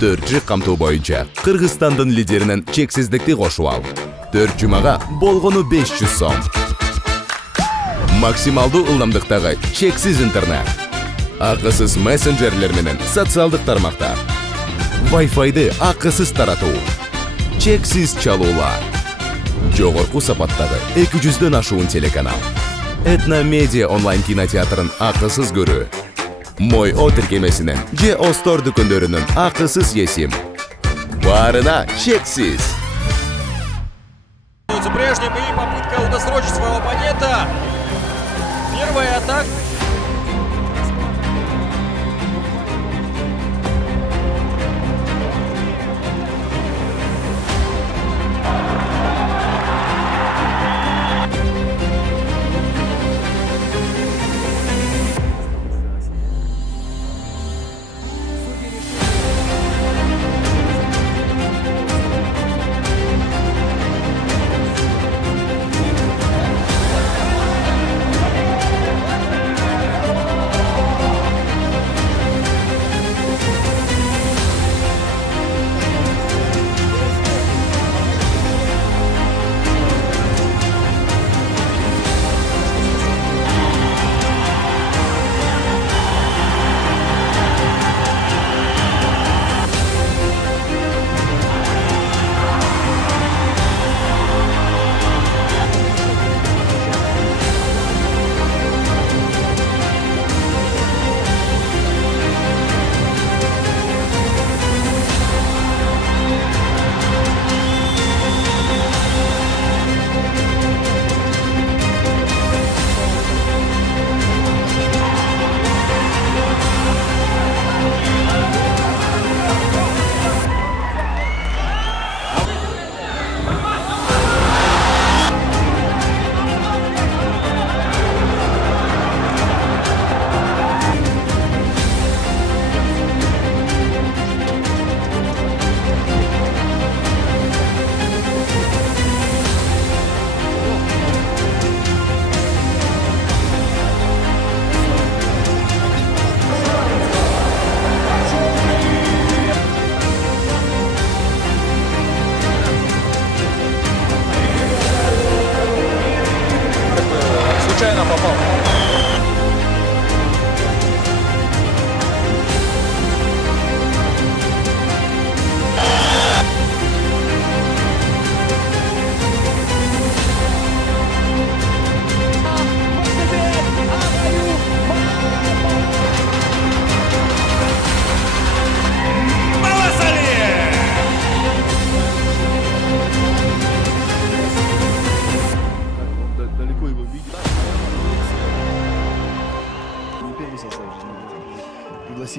Төртчі қамту бойынша Қырғызстандың лидерінің чексіздікті қошу ал. 4 жұмаға болғыны 500 сом. Максималды ылдамдықтағы чексіз интернет. Ақысыз мессенджерлер менен социалдық тармақтар. Wi-Fi'ды ақысыз тарату. Чексіз чалуулар. Жоғырқы сапаттағы 200-ден ашуын телеканал. Этно медиа онлайн кинотеатрын ақысыз көрі. Мой о тіркемесінің же Остор дүкендерінің ақысыз есім. Барына чексіз. Прежним и попытка удосрочить своего оппонента. Первая атака. Случайно попал. Далеко его видеть. Пригласили